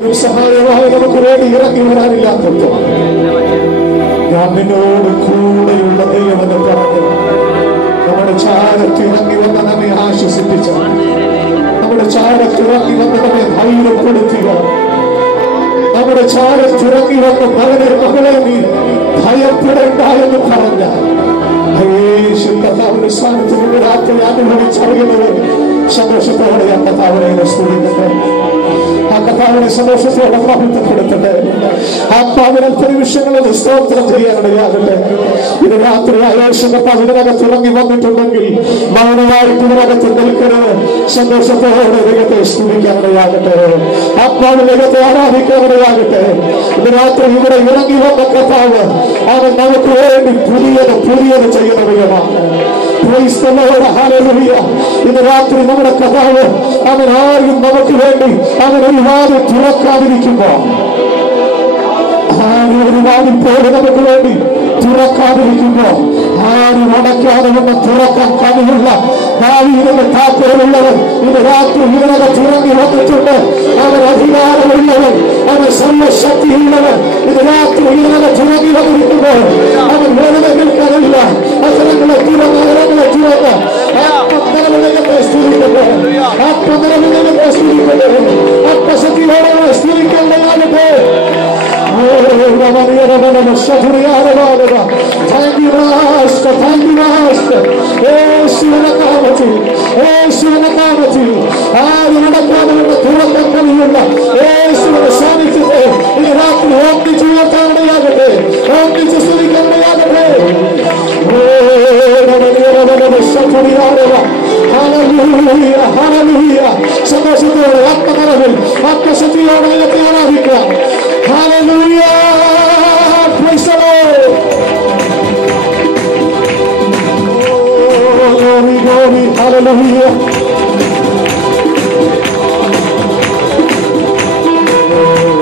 സഹായമായി നമുക്ക് വേണ്ടി ഇറങ്ങി വരാനില്ലാത്തപ്പോൾ ഞാൻ നിന്നോട് കൂടെയുള്ള ദൈവമെന്ന് പറഞ്ഞു നമ്മുടെ ചാരത്ത് ഇറങ്ങി വന്ന നമ്മെ ആശ്വസിപ്പിച്ച, നമ്മുടെ ചാരത്ത് ഇറങ്ങി വന്ന നമ്മെ ധൈര്യപ്പെടുത്തുക, നമ്മുടെ ചാരത്ത് ഇറങ്ങി വന്ന മകനെ മകളെ നീ ഭയപ്പെടേണ്ട എന്ന് പറഞ്ഞ കർത്താവിന്റെ സ്ഥാനത്ത് രാത്രി അനുഭവിച്ചറിയുന്നത് സന്തോഷത്തോടെ ഞാൻ കർത്താവിനെ സ്തുതിക്കട്ടെ. ആ കർത്താവിനെ സന്തോഷത്തോടെ പ്രബുദ്ധപ്പെടുത്തട്ടെ. ആത്മാവിനൽപ്പരി വിഷയങ്ങളെ സ്തോത്രം ചെയ്യാനിടയാകട്ടെ. ഇത് രാത്രി ആവേശകർത്താവ് ഇതിനകത്ത് ഇറങ്ങി വന്നിട്ടുണ്ടെങ്കിൽ മൗനമായിട്ട് ഇതിനകത്ത് നിൽക്കരുത്. സന്തോഷത്തോടെ ദൈവത്തെ സ്തുതിക്കാനിടയാകട്ടെ. ആത്മാവിൽ ദൈവത്തെ ആരാധിക്കാനിടയാകട്ടെ. ഇത് രാത്രി ഇവിടെ ഇറങ്ങി വന്ന കർത്താവ് അവൻ നമുക്ക് വേണ്ടി പുതിയത് ചെയ്യുന്ന ദൈവമാണ്. ഇന്ന് രാത്രി നമ്മുടെ കർത്താവ് അവൻ ആരും നമുക്ക് വേണ്ടി അവൻ ഒരു വാതിൽ തുറക്കാതിരിക്കുമ്പോ, ആരും ഒരു വാതിൽ പോലെ നമുക്ക് വേണ്ടി തുറക്കാതിരിക്കുമ്പോ, ആരും അടയ്ക്കാതെ വന്ന് തുറക്കാൻ കഴിയുള്ള ഭാവിയിലെ താക്കോലുള്ളവൻ ഇന്ന് രാത്രി ഇതിനകത്ത് ഇറങ്ങി വന്നിട്ടുണ്ട്. അവൻ അധികാരമുള്ളവൻ, അവൻ സർവശക്തിയുള്ളവൻ. ഇത് രാത്രി ഇതിനകത്ത് ഇറങ്ങി വന്നിരിക്കുമ്പോൾ അവൻ വെറുതെ നിൽക്കാനില്ല. അകലങ്ങളെ തുറന്ന് ആത്മനിലകത്തെ സ്തുതിക്കട്ടെ, ആത്മനിലകത്തെ സ്തുതിക്കട്ടെ, ആത്മശക്തിയോടെ സ്തുതിക്കേണ്ടതാകട്ടെ. Thank you, Master. Thank you, Master. യേശുവിന്റെ നാമത്തിൽ, യേശുവിന്റെ നാമത്തിൽ ആരും നടക്കാതെ തുറക്കാൻ കഴിയുന്ന യേശുവിന്റെ സാന്നിധ്യത്തെ ഈ രാത്രി ഓർമ്മിച്ച് ഉയർത്താനിടയാകട്ടെ, ഓർമ്മിച്ച് സ്തുതിക്കാനിടയാകട്ടെ. സന്തോഷത്തോടെ ആത്മനിറവിൽ ആത്മശക്തിയോടെ ദൈവത്തെ ആരാധിക്കാം. Hallelujah! Praise the Lord! Oh, glory, glory, hallelujah! Oh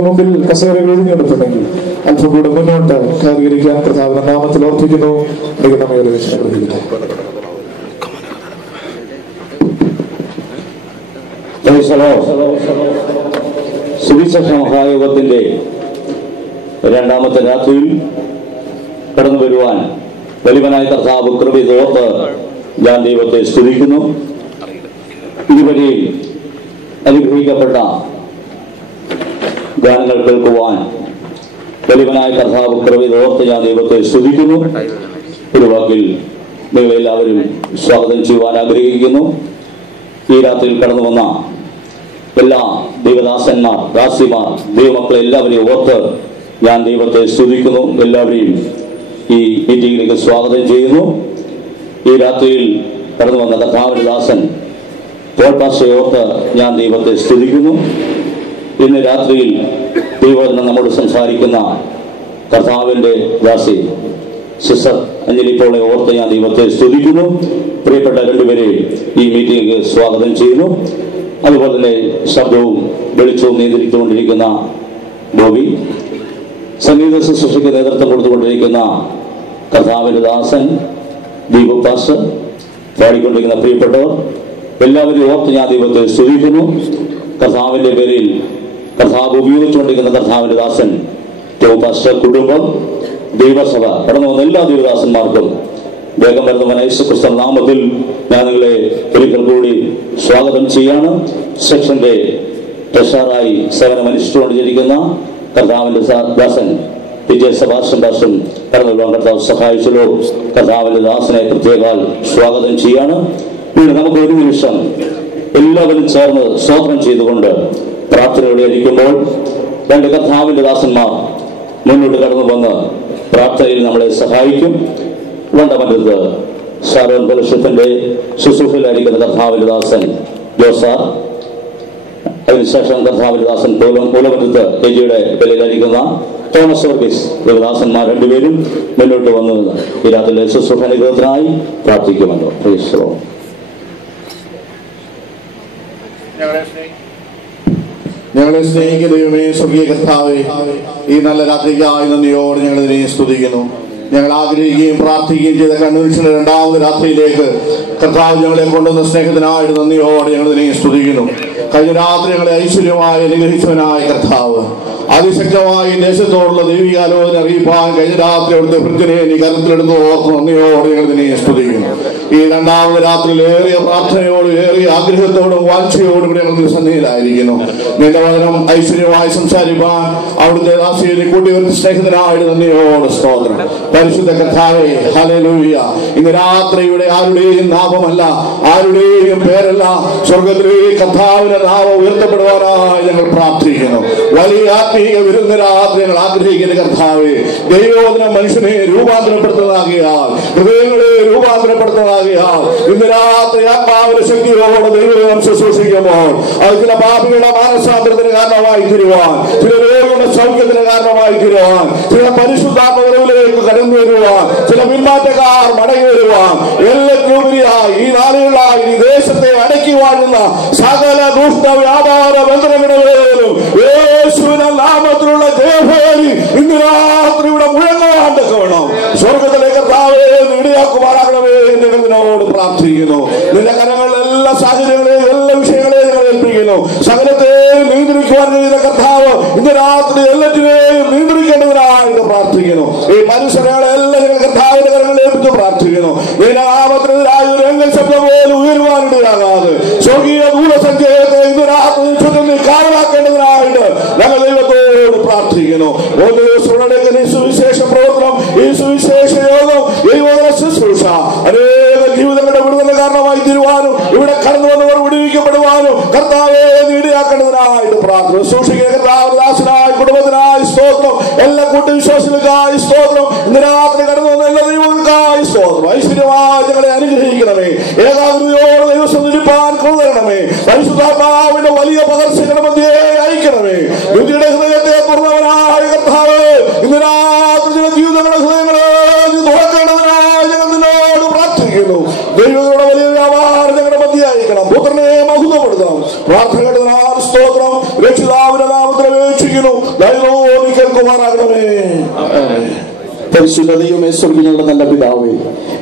മുമ്പിൽ കസേരകൾ ഒഴിഞ്ഞെടുത്തിട്ടുണ്ടെങ്കിൽ അല്പം കൂടെ മുന്നോട്ട് കയറിയിരിക്കാൻ കർത്താവിന്റെ നാമത്തിൽ ഓർപ്പിക്കുന്നു. സുവിശേഷ മഹായോഗത്തിന്റെ രണ്ടാമത്തെ രാത്രിയിൽ കടന്നു വരുവാൻ വലിയവനായ കർത്താവ് കൃപ ഓർത്ത് ഞാൻ ദൈവത്തെ സ്തുതിക്കുന്നു. ഇതുവരെ അനുഗ്രഹിക്കപ്പെട്ട ഗാനങ്ങൾ കേൾക്കുവാൻ വലിയവനായ കർത്താവ് കൃപ ഓർത്ത് ഞാൻ ദൈവത്തെ സ്തുതിക്കുന്നു. ഒരു വാക്കിൽ നിങ്ങളെല്ലാവരും സ്വാഗതം ചെയ്യുവാൻ ആഗ്രഹിക്കുന്നു. ഈ രാത്രിയിൽ കടന്നു വന്ന എല്ലാ ദൈവദാസന്മാർ, ദാസിമാർ, ദൈവമക്കളെ എല്ലാവരെയും ഓർത്ത് ഞാൻ ദൈവത്തെ സ്തുതിക്കുന്നു. എല്ലാവരെയും ഈ മീറ്റിംഗിലേക്ക് സ്വാഗതം ചെയ്യുന്നു. ഈ രാത്രിയിൽ കടന്നു വന്ന കർത്താവിന്റെ ദാസൻ പോൾ പാസ്റ്ററെ ഓർത്ത് ഞാൻ ദൈവത്തെ സ്തുതിക്കുന്നു. ഇന്ന് രാത്രിയിൽ ദൈവവചനം നമ്മോട് സംസാരിക്കുന്ന കർത്താവിന്റെ ദാസി സിസ്റ്റർ അഞ്ജലി പോളെ ഓർത്ത് ഞാൻ ദൈവത്തെ സ്തുതിക്കുന്നു. പ്രിയപ്പെട്ട രണ്ടുപേരെയും ഈ മീറ്റിംഗിലേക്ക് സ്വാഗതം ചെയ്യുന്നു. അതുപോലെ തന്നെ ശബ്ദവും വെളിച്ചവും നിയന്ത്രിച്ചുകൊണ്ടിരിക്കുന്ന ബോബി, സംഗീത ശുശ്രൂഷയ്ക്ക് നേതൃത്വം കൊടുത്തുകൊണ്ടിരിക്കുന്ന കർത്താവിന്റെ ദാസൻ ദീപു പാസ്റ്റർ, പാടിക്കൊണ്ടിരിക്കുന്ന പ്രിയപ്പെട്ടവർ എല്ലാവരെയും ഓർത്ത് ഞാൻ ദൈവത്തെ സ്തുതിക്കുന്നു. കർത്താവിന്റെ പേരിൽ കർത്താവ് ഉപയോഗിച്ചുകൊണ്ടിരിക്കുന്ന കർത്താവിന്റെ ദാസൻ ടോം പാസ്റ്റർ, കുടുംബം, ദൈവസഭ, കടന്നു വന്ന എല്ലാ ദൈവദാസന്മാർക്കും വേഗം വരുന്നവൻ യേശുക്രിസ്തു നാമത്തിൽ ഞാൻ നിങ്ങളെ ഒരിക്കൽ കൂടി സ്വാഗതം ചെയ്യാണ്. സെക്ഷന്റെ ട്രഷറായി സേവനമനുഷ്ഠിച്ചുകൊണ്ടിരിക്കുന്ന കർത്താവിന്റെ ദാസൻ വിജയ സെബാസ്റ്റ്യൻ ദാസും കടന്നു വരുവാൻ കർത്താവ് സഹായിച്ചല്ലോ. കർത്താവിന്റെ ദാസനെ പ്രത്യേകം സ്വാഗതം ചെയ്യാണ്. പിന്നെ നമുക്ക് ഒരു നിമിഷം എല്ലാവരും ചേർന്ന് സ്തോത്രം ചെയ്തുകൊണ്ട് പ്രാർത്ഥനയോടെ ഇരിക്കുമ്പോൾ രണ്ട് കർത്താവിന്റെ ദാസന്മാർ മുന്നോട്ട് കടന്നു വന്ന് പ്രാർത്ഥനയിൽ നമ്മളെ സഹായിക്കും. വണ്ടമറ്റത്ത് ഷാരോൺ ഫെലോഷിപ്പിന്റെ ശുശ്രൂഷയിലായിരിക്കുന്ന കർത്താവിന്റെ ദാസൻ ജോസാർ, അതിനുശേഷം കർത്താവിന്റെ ദാസൻ മൂലമറ്റത്ത് എജിയുടെ പേരിലായിരിക്കുന്ന തോമസ് വർഗീസ്, ദാസന്മാർ രണ്ടുപേരും മുന്നോട്ട് വന്ന് ഈ രാത്രിയിലെ ശുശ്രൂഷ അനുഗ്രഹത്തിനായി പ്രാർത്ഥിക്കുമല്ലോ. Praise the lord. ഞങ്ങളെ സ്നേഹിക്കുന്ന ദൈവമേ, സ്വർഗീയ കർത്താവേ, ഈ നല്ല രാത്രിക്കായി നന്ദിയോടെ ഞങ്ങൾ ഇതിനെ സ്തുതിക്കുന്നു. ഞങ്ങൾ ആഗ്രഹിക്കുകയും പ്രാർത്ഥിക്കുകയും ചെയ്ത കൺവെൻഷന്റെ രണ്ടാമത് രാത്രിയിലേക്ക് കർത്താവ് ഞങ്ങളെ കൊണ്ടുവന്ന സ്നേഹത്തിനായിട്ട് നന്ദിയോടെ ഞങ്ങൾ ഇതിനെ സ്തുതിക്കുന്നു. കഴിഞ്ഞ രാത്രി ഞങ്ങളെ ഐശ്വര്യമായി അനുഗ്രഹിച്ചവനായ കർത്താവ്, അതിശക്തമായി ദേശത്തോടുള്ള ദൈവികാലോചന അറിയിപ്പാൻ കഴിഞ്ഞ രാത്രി അവിടുത്തെ വൃത്തിനെ നീ കരുത്തിലെടുത്ത് ഓർത്ത് നന്ദിയോടെ ഞങ്ങൾ ഇതിനെ സ്തുതിക്കുന്നു. ഈ രണ്ടാമത് രാത്രിയിൽ ഏറിയ പ്രാർത്ഥനയോടും ഏറിയ ആഗ്രഹത്തോടും വാഞ്ചയോടും ഞങ്ങൾ സന്നിധിയിലായിരിക്കുന്നു. നിന്റെ വചനം ഐശ്വര്യമായി സംസാരിപ്പാൻ അവിടുത്തെ ദാസിയെ കൂട്ടി വരുന്ന സ്നേഹത്തിനായിട്ട് നന്ദിയോട് സ്തോത്രം. പരിശുദ്ധ കർത്താവേ, ഹല്ലേലൂയ. ഇന്ന് രാത്രി ഇവിടെ ആരുടെയും നാമമല്ല, ആരുടെയും പേരല്ല, സ്വർഗ്ഗത്തിലെ കർത്താവിന്റെ നാമം ഉയർത്തപ്പെടുവാനായി ഞങ്ങൾ പ്രാർത്ഥിക്കുന്നു. വലിയ ആത്മീയ വിരുന്ന രാത്രി ഞങ്ങൾ ആഗ്രഹിക്കുന്ന കർത്താവേ, ദൈവവചനം മനുഷ്യനെ രൂപാന്തരപ്പെടുത്തുന്നതാകിയാൽ, ഹൃദയങ്ങളെ രൂപാന്തരപ്പെടുത്തുന്നതാകിയാൽ ഇന്ന് രാത്രി ആത്മാവിന്റെ ശക്തിയോടെ ദൈവം ശുശ്രൂഷിക്കുമ്പോൾ അത് ചില പാപികളുടെ മാനസാന്തരത്തിന് കാരണമായി തീരുവാൻ, ചില രോഗികളുടെ സൗഖ്യത്തിന് കാരണമായി തീരുവാൻ, ചില പരിശുദ്ധാത്മകരവിലേക്ക് കടന്നു വരുവാൻ, ചില പിന്മാറ്റക്കാർ മടങ്ങി വരുവാൻ, എല്ലാത്തിനുപരിയായി ഈ നാളുകളായി ഈ ദേശത്തെ അടക്കി വാഴുന്ന സകല ദുഷ്ട വ്യാപാര ബന്ധനങ്ങളുടെയും യേശുവിന്റെ നാമത്തിലുള്ള ജയഭേരി ഇന്ന് രാത്രി ഇവിടെ മുഴങ്ങാൻ തക്കവണ്ണം സ്വർഗത്തിലെ കർത്താവേ ഇടയാക്കുമാറാകണമേ എന്ന് നിന്നോട് പ്രാർത്ഥിക്കുന്നു. നിന്റെ കരങ്ങളിലെ എല്ലാ സാഹചര്യങ്ങളെയും എല്ലാ വിഷയങ്ങളെയും ഞങ്ങൾ ഏൽപ്പിക്കുന്നു. സകലത്തെയും നിയന്ത്രിക്കുവാൻ കഴിയുന്ന കർത്താവ് ഇന്ന് രാത്രി എല്ലാറ്റിനെയും നിയന്ത്രിക്കേണ്ടതിനായിട്ട് പ്രാർത്ഥിക്കുന്നു. ഈ മനുഷ്യരെല്ലാം ഞങ്ങൾ കർത്താവിന്റെ കരങ്ങളിൽ ഏൽപ്പിച്ച് പ്രാർത്ഥിക്കുന്നു. നിന്റെ നാമത്തിനെതിരായ ഒരു എങ്ങൽ ശബ്ദം പോലും ഉയരുവാനിടയാകാതെ സ്വർഗീയ ദൂരസഞ്ചയത്തെ ഇന്ന് രാത്രി ചുറ്റും കാവലാക്കേണ്ടതിനായിട്ട് ഞങ്ങൾ ദൈവത്തോട് പ്രാർത്ഥിക്കുന്നു. ഓരോ ദിവസങ്ങളുടെ സുവിശേഷ പ്രവർത്തനം, ഈ സുവിശേഷ യോഗം, ദൈവോദര ശുശ്രൂഷ അനേക ജീവിതങ്ങളുടെ വിടുതലിന് കാരണമായി തീരുവാനും ഇവിടെ കടന്നു വന്നവർ വിടുവിക്കപ്പെടുവാനും കർത്താവെ ഇടയാക്കേണ്ടതിനായിട്ട് പ്രാർത്ഥന. സൂക്ഷിക്കുന്ന കർത്താവ് ദാസനായ കുടുംബത്തിനായി സ്തോത്രം, എല്ലാ കൂട്ടവിശ്വാസികൾക്കായി സ്തോത്രം, ഇന്ന് രാത്രി കടന്നു വന്ന എല്ലാ ദൈവങ്ങൾക്കായി സ്തോത്രം. ഐശ്വര്യമായി ഞങ്ങളെ അനുഗ്രഹിക്കണമേ, ഏകാഗ്രതയോടെ ദൈവം നിൽപ്പാൻ കൊണ്ടുവരണമേ, പരിശുദ്ധാത്മാവിന്റെ വലിയ പകർച്ചയുടെ മധ്യേ അയക്കണമേ. ബുദ്ധിയുടെ ഹൃദയത്തെ തുറന്നവനായ കർത്താവ് ഇന്ന് രാത്രി ചില ജീവിതങ്ങളുടെ ഹൃദയങ്ങളെ തുറക്കേണ്ടതിനായി ഞങ്ങൾ നിന്നോട് പ്രാർത്ഥിക്കുന്നു. ദൈവങ്ങളുടെ വലിയ വ്യാപാരം ഞങ്ങളുടെ മധ്യേ അയക്കണം. പുത്രനെ മഹത്വപ്പെടുത്താം. പ്രാർത്ഥനയുടെ സ്തോത്രം രക്ഷിതാവിന്റെ നാമത്തിൽ അപേക്ഷിക്കുന്നു. ദൈവം കേൾക്കുമാറാകണമേ. പരിശുദ്ധ ദൈവമേ, സ്വർഗ്ഗീയങ്ങളുടെ നല്ല പിതാവേ,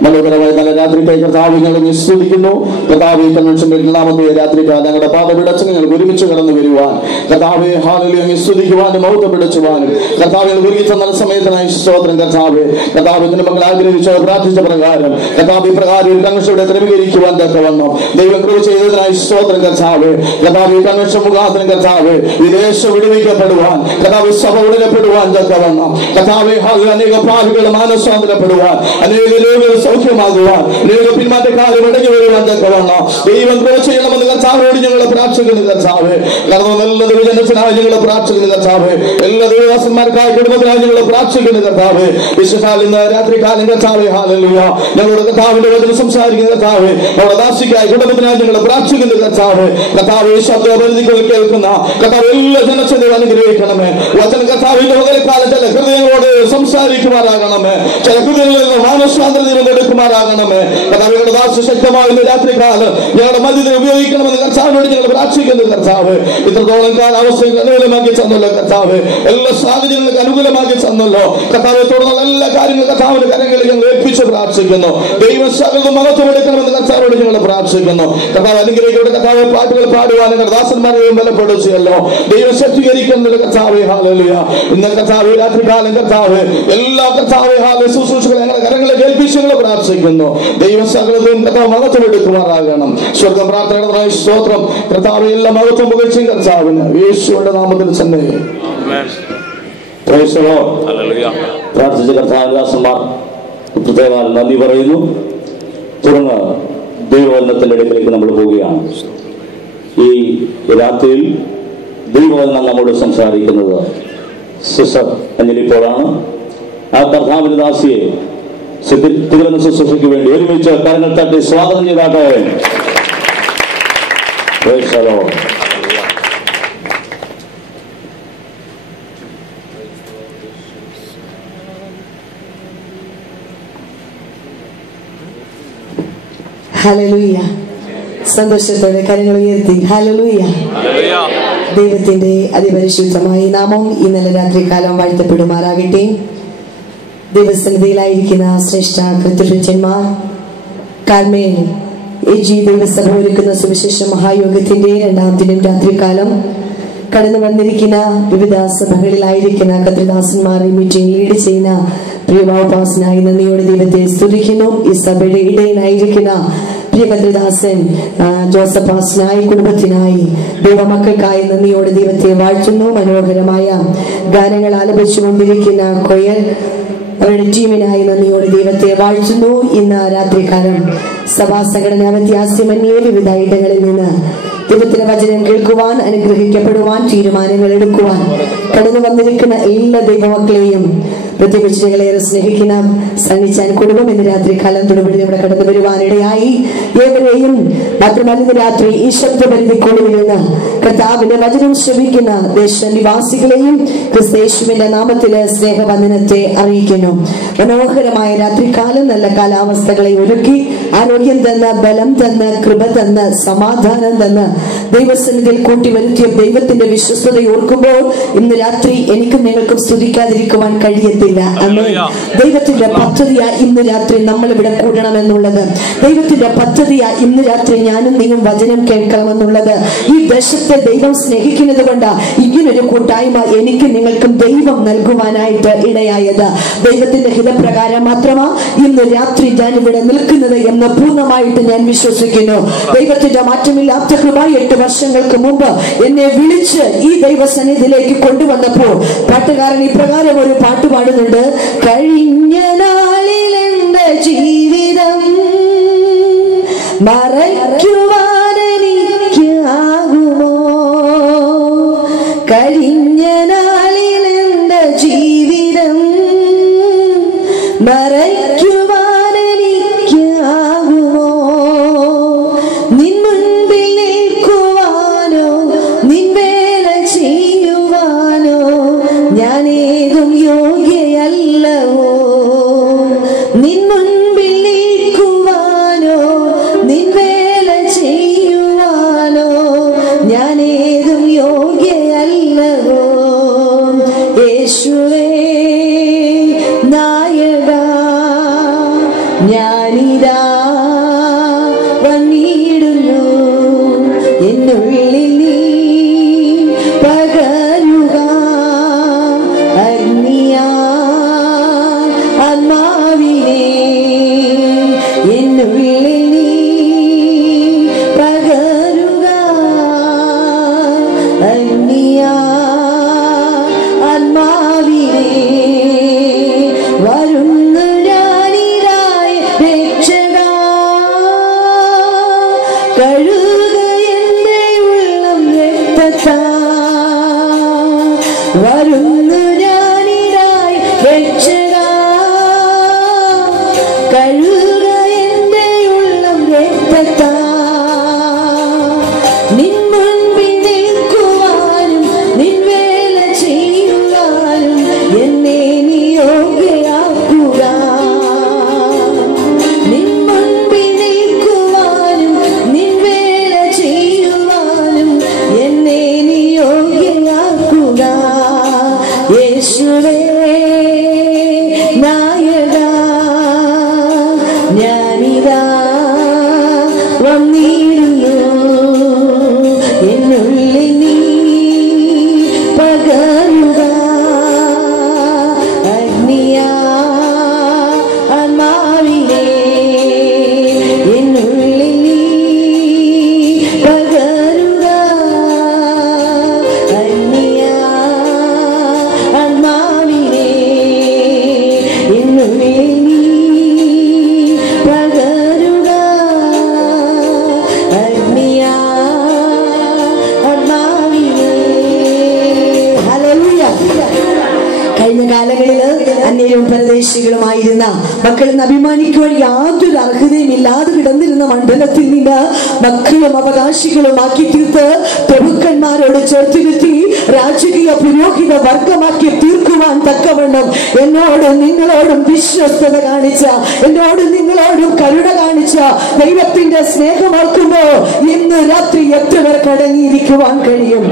മനോഹരമായ നല്ല രാത്രിക്കായി കർത്താവേ ഞങ്ങളെ സ്തുതിക്കുന്നു. കർത്താവേ, കൺവെൻഷന്റെ 2ാമത്തെ രാത്രിക്കാൽ ഞങ്ങളുടെ പാപപിടച്ച് ഞങ്ങൾക്ക് ഒരുമിച്ച് കടന്നു വരുവാൻ കർത്താവേ, ഹല്ലേലൂയ, അങ്ങ് സ്തുതിക്കുവാനും മഹത്വപ്പെടുത്തുവാനും കർത്താവേ ഒരുക്കി തന്ന സമയത്തിനായി സ്തോത്രം. കർത്താവേ, കർത്താവിന്റെ മക്കൾ ആഗ്രഹിച്ച പ്രാർത്ഥിച്ച പ്രകാരം കർത്താവ് പ്രകാരം ഒരു കൺവെൻഷൻ ഇവിടെ ക്രമീകരിക്കുവാൻ തക്കവണ്ണം ദൈവം കൃപ ചെയ്തതിനായി സ്തോത്രം. കർത്താവേ, കർത്താവ് കൺവെൻഷൻ മുഖാന്തരം കർത്താവേ ഈ ദേശം വിടുവിക്കപ്പെടുവാൻ, കർത്താവ് സഭ ഉടനപ്പെടുവാൻ തക്കവണ്ണം കർത്താവേ, അനേക പാപികൾ മാനസാന്തരപ്പെടുവാൻ, അനേക രോഗികൾ സൗഖ്യമാകുവാൻ, അനേക പിന്മാറ്റക്കാരെ ഇടഞ്ഞു വരുവാൻ തക്കവണ്ണം ദൈവം കൃപ ചെയ്യണമെന്ന് കർത്താവിനോട് ഞങ്ങൾ പ്രാർത്ഥിക്കുന്നു. കർത്താവേ, കാരണം നല്ല ദൈവജനത്തിനായി ഞങ്ങൾ പ്രാർത്ഥിക്കുന്നു. കർത്താവേ, എല്ലാ ദൈവദാസന്മാർക്കായി കുടുംബത്തിനായി ഞങ്ങൾ പ്രാർത്ഥിക്കുന്നു. കർത്താവേ, വിശേഷാൽ ഇന്ന് രാത്രികാലം കർത്താവേ, ഹല്ലേലൂയ, ഞങ്ങളുടെ കർത്താവിന്റെ വചനം സംസാരിക്കുന്ന കർത്താവേ, നമ്മുടെ ദാസിക്കായി കുടുംബത്തിനായി ഞങ്ങൾ പ്രാർത്ഥിക്കുന്നു. കർത്താവേ, കർത്താവേ, ശബ്ദപരിധികൾ കേൾക്കുന്ന കർത്താവ് എല്ലാ ജനത്തിനെയും അനുഗ്രഹിക്കണമേ. വചന കർത്താവിന്റെ പകൽക്കാലം ചില ഹൃദയങ്ങളോട് സംസാരിക്കുമാറാകണമേ, ചില ഹൃദയങ്ങളിൽ നിന്ന് മാനസാന്തരം എടുക്കുമാറാകണമേ. കർത്താവിന്റെ ദാസ ശക്തമായ രാത്രികാലം ഞങ്ങളുടെ മധ്യത്തിൽ ഉപയോഗിക്കണമെന്ന് കർത്താവിനോട് ഞങ്ങൾ പ്രാർത്ഥിക്കുന്നു. കർത്താവ്, ഇത്രത്തോളം കാലാവസ്ഥയ്ക്ക് അനുകൂലമാക്കി തന്നല്ലോ. കർത്താവ്, എല്ലാ സാഹചര്യങ്ങൾക്ക് അനുകൂലമാക്കി തന്നല്ലോ. കർത്താവ്, തുടർന്നുള്ള എല്ലാ കാര്യങ്ങളും കർത്താവിന്റെ കരങ്ങളിൽ ഞങ്ങൾ ഏൽപ്പിച്ച് പ്രാർത്ഥിക്കുന്നു. ദൈവം സകലതും മഹത്വം എടുക്കണമെന്ന് കർത്താവിനോട് ഞങ്ങൾ പ്രാർത്ഥിക്കുന്നു. കർത്താവ് അനുഗ്രഹിക്കട്ടെ. കർത്താവ് പാട്ടുകൾ പാടുവാനും ദാസന്മാരെയും ബലപ്പെടുത്തിയല്ലോ. ദൈവം ശക്തീകരിക്കുന്നത് കർത്താവേ, ഹല്ലേലൂയ. ഇന്ന് കർത്താവ് രാത്രികാലം കർത്താവ് എല്ലാ കർത്താവേ ശുശ്രൂഷകൾ ഞങ്ങളുടെ കരങ്ങളിൽ ഏൽപ്പിച്ച് ഞങ്ങൾ പ്രാർത്ഥിക്കുന്നു. ദൈവം സകലതും കർത്താവ് മഹത്വം എടുക്കുമാറാകണം. സ്വർഗ്ഗം പ്രാർത്ഥനയുടെ സ്തോത്രം. കർത്താവ് എല്ലാ മഹത്വം പുകഴ്ചയും കർത്താവിന് യേശുവിന്റെ നാമത്തിൽ തന്നെ. പ്രാർത്ഥിച്ച കർത്താദാസന്മാർ പ്രത്യേകം നന്ദി പറയുന്നു. തുടർന്ന് ദൈവവചനത്തിന്റെ ഇടയിലേക്ക് നമ്മൾ പോവുകയാണ്. ഈ രാത്രിയിൽ ദൈവവചനം നമ്മോട് സംസാരിക്കുന്നത് സിസ്റ്റർ അഞ്ജലിപ്പോളാണ്. ആ കർത്താവിന്റെ ദാസിയെ തിരുവനന്തപുരം ശുശ്രൂഷയ്ക്ക് വേണ്ടി ഒരുമിച്ച് കരങ്ങൾ തട്ടി സ്വാഗതം ചെയ്താട്ടെ. ഹല്ലേലൂയ. സന്തോഷത്തോടെ കരങ്ങൾ ഉയർത്തി ഹല്ലേലൂയ. ദൈവത്തിന്റെ അതിപരിശുദ്ധമായ നാമം ഇന്നലെ രാത്രികാലം വാഴ്ത്തപ്പെടുമാറാകട്ടെ. ദൈവസന്നിധിയിലായിരിക്കുന്ന ശ്രേഷ്ഠ കൃത്യന്മാർ, കാർമേൽ എജി ദൈവസഭ ഒരുക്കുന്ന സുവിശേഷ മഹായോഗത്തിന്റെ 2ാം രാത്രികാലം കടന്നു വന്നിരിക്കുന്ന വിവിധ സഭകളിലായിരിക്കുന്ന കർത്തൃദാസന്മാർ, ഈ മീറ്റിംഗ് ലീഡ് ചെയ്യുന്ന പ്രിയവാപാസനായി നന്ദിയോടെ ദൈവത്തെ സ്തുതിക്കുന്നു. ഈ സഭയുടെ ഇടയിലായിരിക്കുന്ന പ്രിയകർത്തൃദാസൻ ജോസഫ് പാസ്റ്ററിനായി, കുടുംബത്തിനായി, ദൈവമക്കൾക്കായി നന്ദിയോടെ ദൈവത്തെ വാഴ്ത്തുന്നു. മനോഹരമായ ഗാനങ്ങൾ ആലപിച്ചുകൊണ്ടിരിക്കുന്ന കൊയൽ അവരുടെ ടീമിനായി നന്ദിയോടെ ദൈവത്തെ വാഴ്ത്തുന്നു. ഇന്ന് രാത്രികാലം സഭാ സംഘടനാ വ്യത്യാസമന്യേ വിവിധ ഇടങ്ങളിൽ നിന്ന് ദൈവത്തിന്റെ വചനം കേൾക്കുവാൻ, അനുഗ്രഹിക്കപ്പെടുവാൻ, തീരുമാനങ്ങൾ എടുക്കുവാൻ കടന്നു വന്നിരിക്കുന്ന എല്ലാ ദൈവമക്കളെയും, പ്രത്യേകിച്ച് ഞങ്ങളേറെ സ്നേഹിക്കുന്ന സണ്ണിച്ചാൻ കുടുംബം ഇന്ന് രാത്രികാലം തുടർന്ന് ഇവിടെ കടന്നു വരുവാനിടയായി. ഏവരെയും മാത്രമല്ല ഇന്ന് രാത്രി ഈ ശബ്ദപരിധിക്കുള്ളിൽ നിന്ന് കർത്താവിന്റെ വചനം ശ്രവിക്കുന്ന ദേശനിവാസികളെയും ക്രിസ്തയേശുവിന്റെ നാമത്തിലെ സ്നേഹവന്ദനത്തെ അറിയിക്കുന്നു. മനോഹരമായ രാത്രികാലം നല്ല കാലാവസ്ഥകളെ ഒരുക്കി ആരോഗ്യം തന്ന്, ബലം തന്ന്, കൃപ തന്ന്, സമാധാനം തന്ന് ദൈവസന്നിധിയിൽ കൂട്ടി വരുത്തിയ ദൈവത്തിന്റെ വിശ്വസ്തത ഓർക്കുമ്പോൾ ഇന്ന് രാത്രി എനിക്കും നിങ്ങൾക്കും സ്തുതിക്കാതിരിക്കുവാൻ കഴിയത്തില്ല. ദൈവത്തിന്റെ പദ്ധതിയാ ഇന്ന് രാത്രി നമ്മൾ ഇവിടെ കൂടണമെന്നുള്ളത്. ദൈവത്തിന്റെ പദ്ധതിയാ ഇന്ന് രാത്രി ഞാനും നീയും വചനം കേൾക്കണമെന്നുള്ളത്. ഈ ദേശത്തെ ദൈവം സ്നേഹിക്കുന്നത് കൊണ്ട് ഇങ്ങനൊരു കൂട്ടായ്മ എനിക്കും നിങ്ങൾക്കും ദൈവം നൽകുവാനായിട്ട് ഇടയായത്. ദൈവത്തിന്റെ ഹിതപ്രകാരം മാത്രമാ ഇന്ന് രാത്രി ഞാൻ ഇവിടെ നിൽക്കുന്നത് എന്ന് പൂർണ്ണമായിട്ട് ഞാൻ വിശ്വസിക്കുന്നു. ദൈവത്തിന്റെ മാറ്റമില്ലാത്ത കൃപ 8 വർഷങ്ങൾക്ക് മുമ്പ് എന്നെ വിളിച്ച് ഈ ദൈവസന്നിധിയിലേക്ക് കൊണ്ടുവന്നപ്പോൾ പാട്ടുകാരൻ ഇപ്രകാരം ഒരു പാട്ട് പാടുന്നുണ്ട്. കഴിഞ്ഞ നാളിൽ എന്റെ ജീവിതം മറയ്ക്കുവാനെനിക്കാകുമോ? കഴിഞ്ഞ നാളിൽ എന്റെ ജീവിതം മറയ്ക്കുവാനെനിക്കാകുമോ? നിൻ മുൻപിൽ നിൽക്കുവാനോ നിൻ വേല ചെയ്യുവാനോ ഞാനേതും യോഗ്യയല്ലവോ? നിൻ മുൻപിൽ നിൽക്കുവാനോ നിൻ വേല ചെയ്യുവാനോ ഞാനേതും യോഗ്യയല്ലവോ? യേശുവേ നായ മുൻകാലങ്ങളിൽ അന്യരും പരദേശികളുമായിരുന്ന മക്കളെന്ന് അഭിമാനിക്കുവാൻ യാതൊരു അർഹതയും ഇല്ലാതെ കിടന്നിരുന്ന മണ്ഡലത്തിൽ നിന്ന് മക്കളും അവകാശികളുമാക്കി തീർത്ത് പ്രഭുക്കന്മാരോട് ചേർത്തിരുത്തി രാജകീയ പുരോഹിത വർഗമാക്കി തീർക്കുവാൻ തക്കവണ്ണം എന്നോടും നിങ്ങളോടും വിശ്വസ്തത കാണിച്ച, എന്നോടും നിങ്ങളോടും കരുണ കാണിച്ച ദൈവത്തിന്റെ സ്നേഹം ഓർക്കുമ്പോ ഇന്ന് രാത്രി എത്ര പേർക്ക് അടങ്ങിയിരിക്കുവാൻ കഴിയും?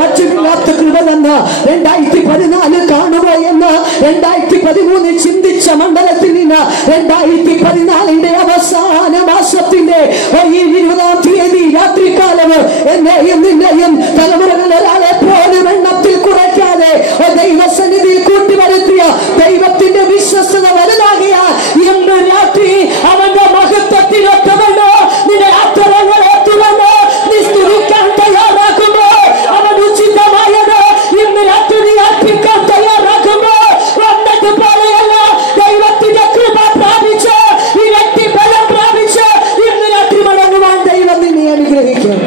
മറ്റില്ലാത്ത കൃപ തന്ന 2014 കാണുമോ എന്ന് 2013 ചിന്തിച്ച മണ്ഡലത്തിൽ നിന്ന് 2014 അവസാന മാസത്തിന്റെ 20-ാം തീയതി രാത്രികാലം എന്നെയും നിന്നെയും തലമുറകൾ ഒരാളെ പോലും എണ്ണത്തിൽ കുറയ്ക്കാതെ ദൈവസന്നിധിയിൽ കൂട്ടിവരുത്തിയ ദൈവത്തിന്റെ വിശ്വസ്തത വലുതാകിയാൽ ഇന്ന് രാത്രി അവന്റെ മഹത്വത്തിനൊത്തവണ്ണോ നിന്റെ അത്തരങ്ങളെ തുറന്ന് നീ സ്തുതിക്കാൻ തയ്യാറാക്കുമ്പോ അവൻ ഉചിതമായത് ഇന്ന് രാത്രി നീ അർപ്പിക്കാൻ തയ്യാറാക്കുമ്പോ വന്നതുപോലെയല്ല ദൈവത്തിന്റെ കൃപ പ്രാപിച്ച് ഇരട്ടി ബലം പ്രാപിച്ച് ഇന്ന് രാത്രി മടങ്ങുവാൻ ദൈവം നിന്നെ അനുഗ്രഹിക്കും.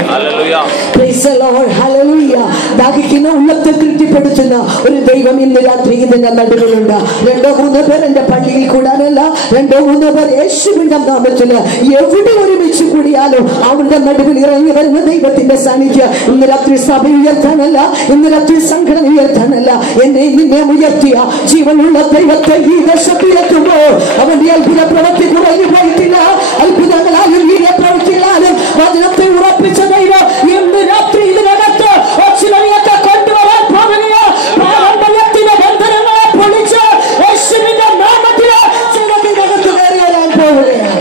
ദാഹിക്കുന്ന ഉള്ളത്തെ തൃപ്തിപ്പെടുത്തുന്ന ഒരു ദൈവം ഇന്ന് രാത്രി ഇതിന്റെ നടുവിലുണ്ട്. 2-3 പേർ എന്റെ പള്ളിയിൽ കൂടാനല്ല, 2-3 പേർ യേശുവിന്റെ നാമത്തിന് എവിടെ ഒരുമിച്ച് കൂടിയാലും അവന്റെ നടുവിൽ ഇറങ്ങി വരുന്ന ദൈവത്തിന്റെ സാന്നിധ്യം ഇന്ന് രാത്രി സഭ ഉയർത്താനല്ല, ഇന്ന് രാത്രി സംഘടന ഉയർത്താനല്ല, എന്നെ നിന്നെ ഉയർത്തിയ ജീവനുള്ള ദൈവത്തെ ഈ ദേശത്തുയർത്തുമ്പോ അവന്റെ അത്ഭുത പ്രവൃത്തി കുറഞ്ഞു പോയിട്ടില്ല. അത്ഭുതങ്ങളാലും വീര്യ പ്രവൃത്തികളാലും വചനത്തെ ഉറപ്പിച്ച ദൈവം ഇന്ന് രാത്രി ഇതിനകത്ത് ഒച്ചിലൊക്കെ കൊണ്ടുവരാൻ പോകുകയോ പാരമ്പര്യത്തിന്റെ ബന്ധനങ്ങളെ പൊളിച്ച് യേശുവിന്റെ നാമത്തില് ചിലതിനകത്ത് കയറി വരാൻ പോവുകയാണ്.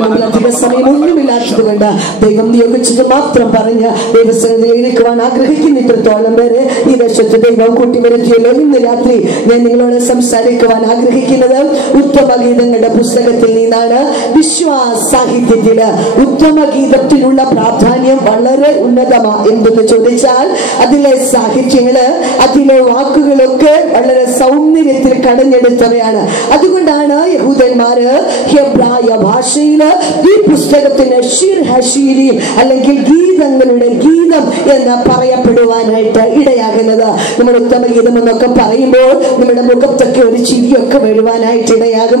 നമ്മൾ അധിക സമയം ഒന്നുമില്ലാത്തത് കൊണ്ട് ദൈവം നിയോഗിച്ചത് മാത്രം പറഞ്ഞ് ദൈവസന്നിധിയിൽ ഇരിക്കുവാൻ ആഗ്രഹിക്കുന്ന ഇത്രത്തോളം പേര് ഈ ദേശത്ത് ദൈവം കൂട്ടിവരുത്തിയല്ലോ. ഇന്ന് രാത്രി ഞാൻ നിങ്ങളോട് സംസാരിക്കുവാൻ ആഗ്രഹിക്കുന്നത് ഉത്തമഗീതങ്ങളുടെ പുസ്തകത്തിൽ നിന്നാണ്. വിശ്വാസ സാഹിത്യത്തില് ഉത്തമഗീതത്തിനുള്ള പ്രാധാന്യം വളരെ ഉന്നതമാ. എന്തെന്ന് ചോദിച്ചാൽ അതിലെ സാഹിത്യങ്ങള്, അതിലെ വാക്കുകളൊക്കെ വളരെ സൗന്ദര്യത്തിൽ കടഞ്ഞെടുത്തവയാണ്. അതുകൊണ്ടാണ് യഹൂദന്മാര് ഹെബ്രായ ഭാഷയില് ഈ പുസ്തകത്തിന് ഷിർ ഹഷീരി അല്ലെങ്കിൽ ഗീതങ്ങളുടെ ഗീതം എന്ന് പറയപ്പെടുവാനായിട്ട് ഇടയാകുന്നത്. നമ്മൾ ഉത്തമഗീതം എന്നൊക്കെ പറയുമ്പോൾ നമ്മുടെ മുഖത്തൊക്കെ ഒരു ചിരിയൊക്കെ വരുവാനായിട്ട് ഇടയാകും.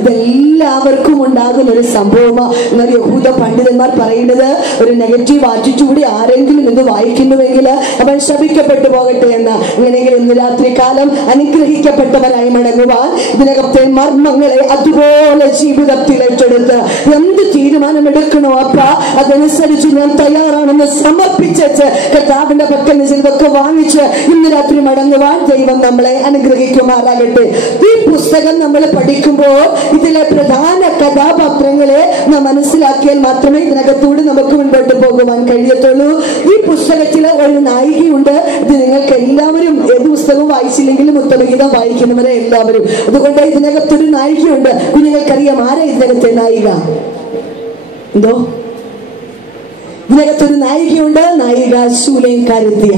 ഇതെല്ലാവർക്കും ഉണ്ടാകുന്ന ഒരു സംഭവമാണ്. എന്നാൽ യഹൂദ പണ്ഡിതന്മാർ പറയുന്നത് ഒരു നെഗറ്റീവ് ആറ്റിറ്റ്യൂഡ് ആരെങ്കിലും ഇത് വായിക്കുന്നുവെങ്കിൽ അവൻ ശപിക്കപ്പെട്ടു പോകട്ടെ എന്ന്. ഇങ്ങനെയെങ്കിൽ ഇന്ന് രാത്രി കാലം അനുഗ്രഹിക്കപ്പെട്ടവരായി മടങ്ങുവാൻ ഇതിനകത്തെ മർമ്മങ്ങളെ അതുപോലെ ജീവിതത്തിൽ ഏറ്റെടുത്ത് എന്ത് തീരുമാനമെടുക്കണോ അപ്പ അതനുസരിച്ച് ഞാൻ തയ്യാറാണെന്ന് സമർപ്പിച്ച് കർത്താവിന്റെ പക്കൽ ചിലതൊക്കെ വാങ്ങിച്ച് ഇന്ന് രാത്രി മടങ്ങുവാൻ ദൈവം നമ്മളെ അനുഗ്രഹിക്കുമാറാകട്ടെ. ഈ പുസ്തകം നമ്മൾ പഠിക്കുമ്പോൾ ഇതിലെ പ്രധാന കഥാപാത്രങ്ങളെ നാം മനസ്സിലാക്കിയാൽ മാത്രമേ ഇതിനകത്തൂടെ നമുക്ക് മുൻപോട്ട് പോകുവാൻ കഴിയത്തുള്ളൂ. ഈ പുസ്തകത്തിൽ ഒരു നായികയുണ്ട്. ഇത് നിങ്ങൾക്ക് എല്ലാവരും ഏത് പുസ്തകവും വായിച്ചില്ലെങ്കിലും ഉത്തമഗീതം വായിക്കുന്നവരെ എല്ലാവരും. അതുകൊണ്ട് ഇതിനകത്തൊരു നായികയുണ്ട്. കുഞ്ഞുങ്ങൾക്കറിയാം ആരാ ഇതിനകത്തെ നായിക? എന്തോ ഇതിനകത്തൊരു നായികയുണ്ട്. നായിക ശൂലേംകാരത്തിയ.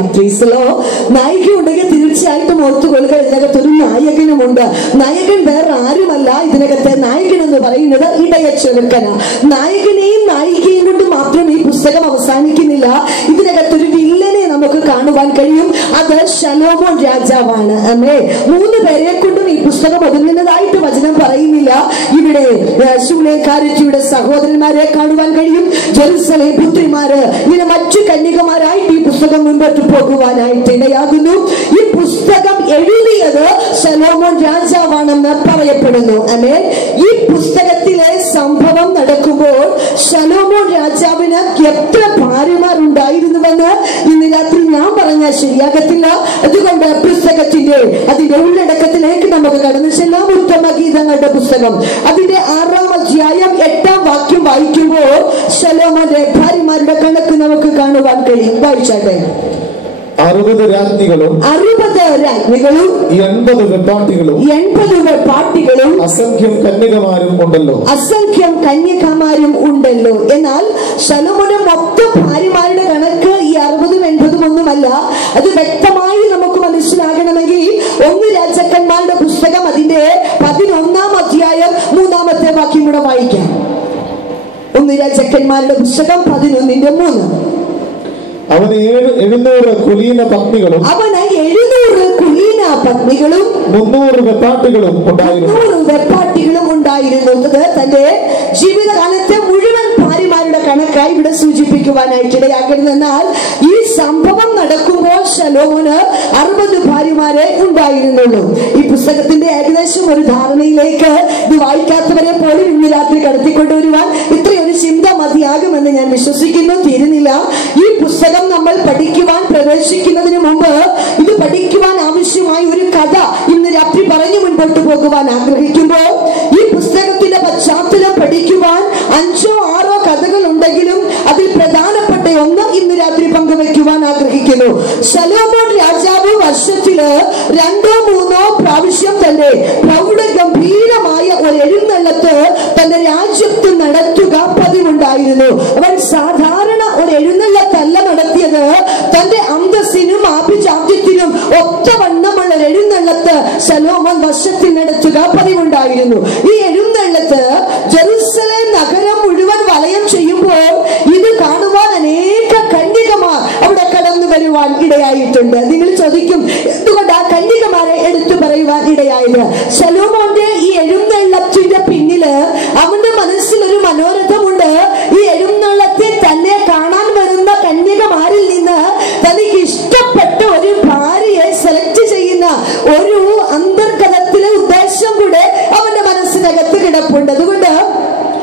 നായിക ഉണ്ടെങ്കിൽ തീർച്ചയായിട്ടും ഓർത്തുകൊള്ളുക ഇതിനകത്തൊരു നായകനുമുണ്ട്. നായകൻ വേറെ ആരുമല്ല. ഇതിനകത്തെ നായകൻ എന്ന് പറയുന്നത് ഇടയച്ചെറുക്കന. നായകനെയും നായികയും കൊണ്ട് മാത്രം ഈ പുസ്തകം അവസാനിക്കുന്നില്ല. ഇതിനകത്തൊരു വില്ലനെ നമുക്ക് കാണുവാൻ കഴിയും. അത് ശലോമോൻ രാജാവാണ്. അല്ലേ, 3 പേരെ കൊണ്ടും ഈ പുസ്തകം ഒതുങ്ങുന്നതായിട്ട് വചനം പറയുന്നില്ല. ഇവിടെ ശൂലേംകാരത്തിയുടെ സഹോദരന്മാരെ കാണുവാൻ കഴിയും. ജെറുസലേം പുത്രിമാർ ഇങ്ങനെ മറ്റു കന്യകമാരായിട്ട് ഈ പുസ്തകം മുൻപോട്ട് പോകുവാനായിട്ട് ഇടയാകുന്നു. ഈ പുസ്തകം എഴുതിയത് ശലോമോൻ രാജാവാണെന്ന് പറയപ്പെടുന്നു. അല്ലേ, ഈ പുസ്തകത്തിലെ സംഭവം നടക്കുമ്പോൾ ശലോമോൻ രാജാവിന് എത്ര ഭാര്യമാരുണ്ടായിരുന്നുവെന്ന് ഇന്ന് രാത്രി ഞാൻ പറഞ്ഞാൽ ശരിയാകത്തില്ല. അതുകൊണ്ട് പുസ്തകത്തിന്റെ അതിന്റെ ഉള്ളടക്കത്തിലേക്ക് നമുക്ക് കടന്നു ചെല്ലാം. ഉത്തമഗീതങ്ങളുടെ പുസ്തകം അതിന്റെ 6-ാം അധ്യായം 8-ാം വാക്യം വായിക്കുമ്പോൾ ശലോമോന്റെ ഭാര്യമാരുടെ കണക്ക് നമുക്ക് കാണുവാൻ കഴിയും. വായിച്ചാട്ടെ. 60 രാജ്ഞികളും 80 വെപ്പാട്ടികളും അസംഖ്യം കന്യകമാരും ഉണ്ടല്ലോ. എന്നാൽ ശലോമോന് മൊത്തം ഭാര്യമാരുടെ കണക്ക് ഈ 60ഉം 80ഉം ഒന്നുമല്ല. അത് വ്യക്തമായി നമുക്ക് മനസ്സിലാകണമെങ്കിൽ 1 രാജാക്കന്മാരുടെ പുസ്തകം അതിന്റെ 11-ാം അധ്യായം 3-ാമത്തെ വാക്യം കൂടെ വായിക്കാം. 1 രാജാക്കന്മാരുടെ പുസ്തകം 11-ന്റെ 3. അവന് 700 കുലീന പത്നികളും 300 വെപ്പാട്ടികളും ഉണ്ടായിരുന്നു. തന്റെ ജീവിതകാലത്തെ മുഴുവൻ ഭാര്യമാരുടെ കണക്കായി ഇവിടെ സൂചിപ്പിക്കുവാനായിട്ട് ഇടയാക്കരുത്. എന്നാൽ ഈ സംഭവം നടക്കുമ്പോൾ ശലോമോന് 60 ഭാര്യമാരെ ഉണ്ടായിരുന്നുള്ളൂ. ഈ പുസ്തകത്തിന്റെ ഏകദേശം ഒരു ധാരണയിലേക്ക് ഇത് വായിക്കാത്തവരെ പോലും ഇന്ന് രാത്രി കടത്തിക്കൊണ്ടുവരുവാൻ ഇത്രയൊരു ചിന്ത മതിയാകുമെന്ന് ഞാൻ വിശ്വസിക്കുന്നു. തീരുന്നില്ല. ഈ പുസ്തകം നമ്മൾ പഠിക്കുവാൻ പ്രവേശിക്കുന്നതിന് മുമ്പ് ഇത് പഠിക്കുവാൻ ആവശ്യമായ ഒരു കഥ ഇന്ന് രാത്രി പറഞ്ഞു മുൻപോട്ട് പോകുവാൻ ആഗ്രഹിക്കുമ്പോൾ ഈ പുസ്തകത്തിന്റെ പശ്ചാത്തലം പഠിക്കുവാൻ 5 or 6 കഥകൾ ഉണ്ടെങ്കിലും അതിൽ പ്രധാനപ്പെട്ട ഒന്ന് ഇന്ന് രാത്രി പങ്കുവെക്കുവാൻ ആഗ്രഹിക്കുന്നു. ശലോമോൻ രാജാവ് വർഷത്തില് 2-3 പ്രാവശ്യം തന്റെ പ്രൗഢഗംഭീരമായ ഒരു എഴുന്നള്ളത്ത് തന്റെ രാജ്യത്ത് നടത്തുക പതിവുണ്ടായിരുന്നു. അവൻ സാധാരണ ഒരു എഴുന്നള്ളത്തല്ല നടത്തിയത്. തന്റെ അന്തസ്സിനും ആഭിജാത്യത്തിനും ഒത്തവണ്ണമുള്ള ഒരു എഴുന്നള്ളത്ത് ശലോമോൻ വർഷത്തിൽ നടത്തുക പതിവുണ്ടായിരുന്നു. ഈ എഴുന്നള്ളത്ത് ജെറുസലേം നഗരം മുഴുവൻ വലയം ചെയ്യുമ്പോൾ ഇത് കാണുവാൻ അനേക കന്യകമാർ അവിടെ കടന്നു വരുവാൻ ഇടയായിട്ടുണ്ട്. നിങ്ങൾ ചോദിക്കും, എന്തുകൊണ്ട് ആ കന്യകമാരെ എടുത്തു പറയുവാൻ ഇടയായത്? ശലോമോന്റെ ഈ എഴുന്നള്ളത്തിന്റെ പിന്നില് അവന്റെ മനസ്സിൽ ഒരു മനോരഥമുണ്ട്. ഈ എഴുന്നള്ളത്തിൽ തന്നെ കാണാൻ വരുന്ന കന്യകമാരിൽ നിന്ന് തനിക്ക് ഇഷ്ടപ്പെട്ട ഒരു ഭാര്യയെ സെലക്ട് ചെയ്യുന്ന ഒരു അന്തർഗതത്തിലെ ഉദ്ദേശം കൂടെ അവന്റെ മനസ്സിനകത്ത് കിടപ്പുണ്ട്. അതുകൊണ്ട്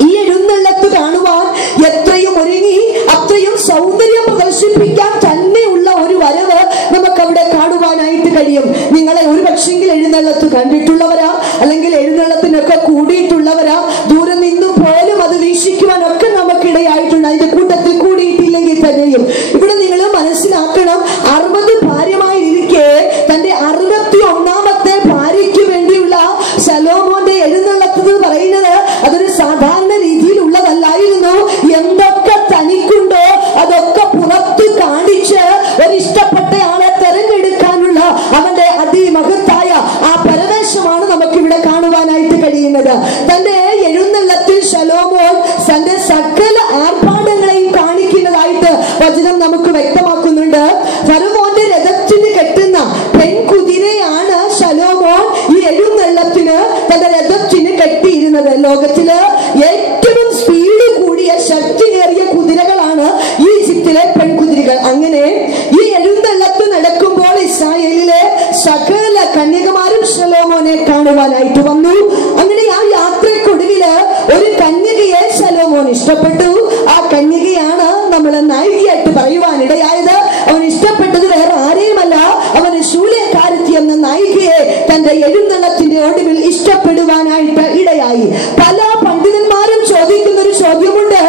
ഈ എഴുന്നള്ളത്ത് കാണുവാൻ എത്രയും ഒരുങ്ങി അത്രയും സൗന്ദര്യം പ്രദർശിപ്പിക്കാൻ തന്നെയുള്ള ഒരു വരവ് നമുക്ക് അവിടെ കാണുവാനായിട്ട് കഴിയും. നിങ്ങളെ ഒരു പക്ഷെങ്കിൽ എഴുന്നള്ളത്ത് കണ്ടിട്ടുള്ളവരാ, അല്ലെങ്കിൽ എഴുന്നള്ളത്തിനൊക്കെ കൂടിയിട്ടുള്ളവരാ, ദൂരെ നിന്നും പോലും അത് വീക്ഷിക്കുവാനൊക്കെ നമുക്കിടയായിട്ടുണ്ട്. അതിന്റെ കൂട്ടത്തിൽ കൂടിയിട്ടില്ലെങ്കിൽ തന്നെയും ഇവിടെ നിങ്ങൾ മനസ്സിലാക്കണം, 60 ഭാര്യമായിരിക്കെ തന്റെ 61ാമത്തെ ഭാര്യയ്ക്ക് വേണ്ടിയുള്ള ശലോമോന്റെ എഴുന്നള്ളത്ത് പറയുന്നത് അതൊരു സാധാരണ രീതിയിലുള്ളതല്ലായിരുന്നു. എന്തൊക്കെ തനിക്കുണ്ടോ അതൊക്കെ പുറത്തു കാണിച്ച് ഒരിഷ്ടപ്പെട്ടയാളെ തെരഞ്ഞെടുക്കാനുള്ള അവന്റെ അതിമഹത്തായ ആ പരവേശമാണ് നമുക്കിവിടെ കാണുവാനായിട്ട് കഴിയുന്നത്. തന്റെ എഴുന്നള്ളത്തിൽ ശലോമോൻ തന്റെ സകല ആർഭാടങ്ങളെയും കാണിക്കുന്നതായിട്ട് വചനം നമുക്ക് വ്യക്തമാക്കുന്നുണ്ട്. ഫറവോന്റെ രഥത്തിന് കെട്ടുന്ന പെൺകുതിരയാണ് ശലോമോൻ ഈ എഴുന്നള്ളത്തിന് തന്റെ രഥത്തിന് കെട്ടിയിരുന്നത്. ലോകത്തില് ഏറ്റവും സ്പീഡ് കൂടിയ ശക്തിയേറിയ കുതിരകളാണ് ഈജിപ്തിലെ പെൺകുതിരകൾ. അങ്ങനെ ഈ എഴുന്നള്ളത്ത് നടക്കുമ്പോൾ ഇസ്രായേലിലെ സകല കന്യകമാരും ശലോമോനെ കാണുവാനായിട്ട് വന്നു. അങ്ങനെ ആ യാത്രയ്ക്കൊടുവില് ഒരു കന്യകയെ ശലോമോൻ ഇഷ്ടപ്പെട്ടു. ആ കന്യകയാണ് നമ്മൾ നായികയായിട്ട് പറയുവാനിടയായത്. അവൻ ഇഷ്ടപ്പെട്ടത് വേറെ ആരെയുമല്ല, അവന് ശൂലേക്കാരത്തി എന്ന നായികയെ തന്റെ എഴുന്നള്ളത്തിന്റെ ഒടുവിൽ ഇഷ്ടപ്പെടുവാനായിട്ട് ഇടയായി. പല പണ്ഡിതന്മാരും ചോദിക്കുന്ന ഒരു ചോദ്യമുണ്ട്,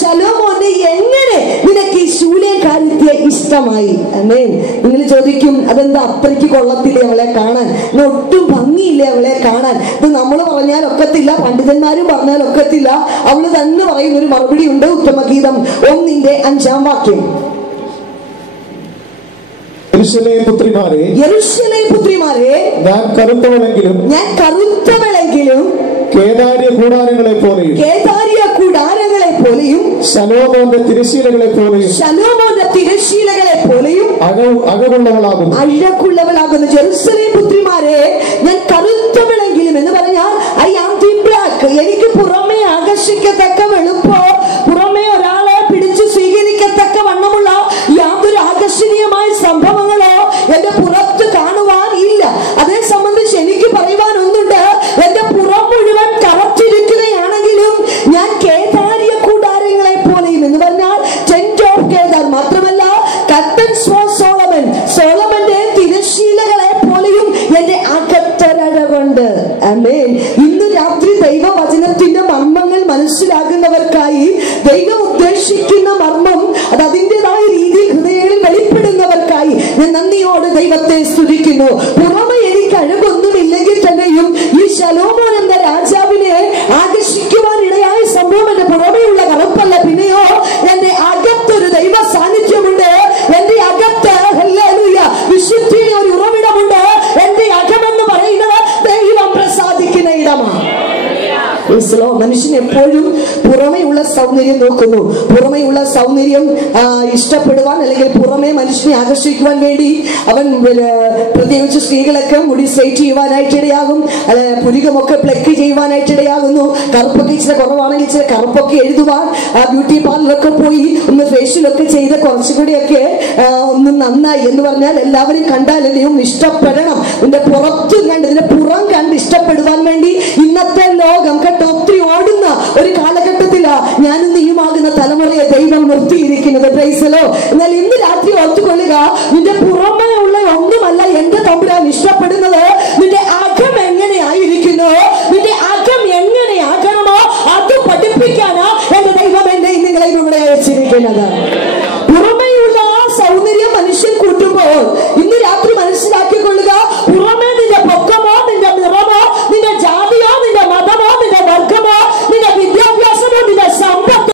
ശലോമോനെ എങ്ങനെ നിനക്ക് ഈ ശൂലേക്കാരത്തിയെ ഇഷ്ടമായി? അമേൻ. നിങ്ങൾ ചോദിക്കും, അതെന്താ അത്രയ്ക്ക് കൊള്ളത്തില്ലേ അവളെ കാണാൻ, ഒട്ടും ഭംഗിയില്ലേ അവളെ കാണാൻ? ഇത് നമ്മൾ പറഞ്ഞാൽ ഒക്കത്തില്ല, പണ്ഡിതന്മാരും പറഞ്ഞാൽ ഒക്കത്തില്ല. അവള് തന്നെ പറയുന്ന ഒരു മറുപടി ഉണ്ട്. ഉത്തമഗീതം 1:5 വാക്യം. യെരൂശലേം പുത്രിമാരെ ഞാൻ കറുത്തവളെങ്കിലും കേദാര്യ കൂടാരങ്ങളെ പോലെയും ശലോമോന്റെ തിരശീലകളെ പോലെയും അഴകുള്ളവളാകുന്നു. ജെറുസലേം പുത്രിമാരെ ഞാൻ കറുത്തവളെങ്കിലും എന്ന് പറഞ്ഞാൽ ഐ ആം ദി ബ്ലാക്ക്. എനിക്ക് പുറമെ ആകർഷിക്കത്തക്ക വെളുപ്പോ പുറമെ ഒരാളെ പിടിച്ചു സ്വീകരിക്കത്തക്ക വണ്ണമുള്ള യാതൊരു ആകർഷണീയമായ സംഭവങ്ങളോ എന്റെ പുറത്ത് കാണുവാൻ ഇല്ല. അതേ സംബന്ധിച്ച് എനിക്ക് പറയുവാൻ ഒന്നുണ്ട്. എന്റെ പുറം മുഴുവൻ കറച്ചിരിക്കുകയാണെങ്കിലും ഞാൻ കേദാര്യ കൂടാരങ്ങളെ പോലെയും എന്ന് പറഞ്ഞാൽ ടെന്റ് ഓഫ് കേദാർ മാത്രമല്ല, കർട്ടൻസ് ഫോർ സോളമൻ, സോളമന്റെ തിരശീലകളെ പോലെയും എന്റെ അകത്തൊരഴകൊണ്ട്. ആമേൻ. ഇന്ന് രാത്രി ദൈവവചനത്തിന്റെ മർമ്മങ്ങൾ മനസ്സിലാകുന്നവർക്കായി, ദൈവം ഉദ്ദേശിക്കുന്ന മർമ്മം അത് അതിൻ്റെതായ രീതിയിൽ ഹൃദയങ്ങളിൽ വെളിപ്പെടുന്നവർക്കായി ഞാൻ നന്ദിയോട് ദൈവത്തെ സ്തുതിക്കുന്നു. പുറമെ എനിക്ക് അഴകൊന്നുമില്ലെങ്കിൽ തന്നെയും ഈ ശലോമോൻ എന്ന രാജാവിനെ ആകർഷിക്കുവാൻ ഇടയായ സംഭവം എന്റെ പുറമെയുള്ള കറുപ്പല്ല, പിന്നെയോ എന്റെ അകത്തൊരു ദൈവ സാന്നിധ്യമുണ്ട്. എന്റെ അകത്ത് ഹല്ലേലൂയ വിശുദ്ധിയുടെ ഒരു ഉറവിടമുണ്ട്. എന്റെ അകമെന്ന് പറയുന്നത് ദൈവം പ്രസാദിക്കുന്ന ഇടമാണ്. മനുഷ്യൻ എപ്പോഴും പുറമെയുള്ള സൗന്ദര്യം നോക്കുന്നു. പുറമെയുള്ള സൗന്ദര്യം ഇഷ്ടപ്പെടുവാൻ അല്ലെങ്കിൽ പുറമെ മനുഷ്യനെ ആകർഷിക്കുവാൻ വേണ്ടി അവൻ പ്രത്യേകിച്ച് സ്ത്രീകളൊക്കെ മുടി സ്ട്രെയിറ്റ് ചെയ്യുവാനായിട്ടിടയാകും, പുരികമൊക്കെ പ്ലക്ക് ചെയ്യുവാനായിട്ടിടയാകുന്നു. കറുപ്പൊക്കെ ഇച്ചിരി കുറവാണെങ്കിൽ ഇച്ചിരി കറുപ്പൊക്കെ എഴുതുവാൻ ബ്യൂട്ടി പാർലറൊക്കെ പോയി ഒന്ന് ഫേഷ്യലൊക്കെ ചെയ്ത് കുറച്ചുകൂടിയൊക്കെ ഒന്ന് നന്നായി എന്ന് പറഞ്ഞാൽ എല്ലാവരും കണ്ടാലല്ലേ ഒന്ന് ഇഷ്ടപ്പെടണം. ഇതിന്റെ പുറത്തും കണ്ട് ഇതിന്റെ പുറം കണ്ട് ഇഷ്ടപ്പെടുവാൻ വേണ്ടി ഇന്നത്തെ ലോകം കേട്ടോ ഒത്തിരി ഓടുന്ന ഒരു കാലഘട്ടത്തിലാ ഞാനും നീയുമാകുന്ന തലമുറയെ ദൈവം നിർത്തിയിരിക്കുന്നത്. പ്രൈസലോ. എന്നാൽ ഇന്ന് രാത്രി ഓർത്തുകൊള്ളുക, നിന്റെ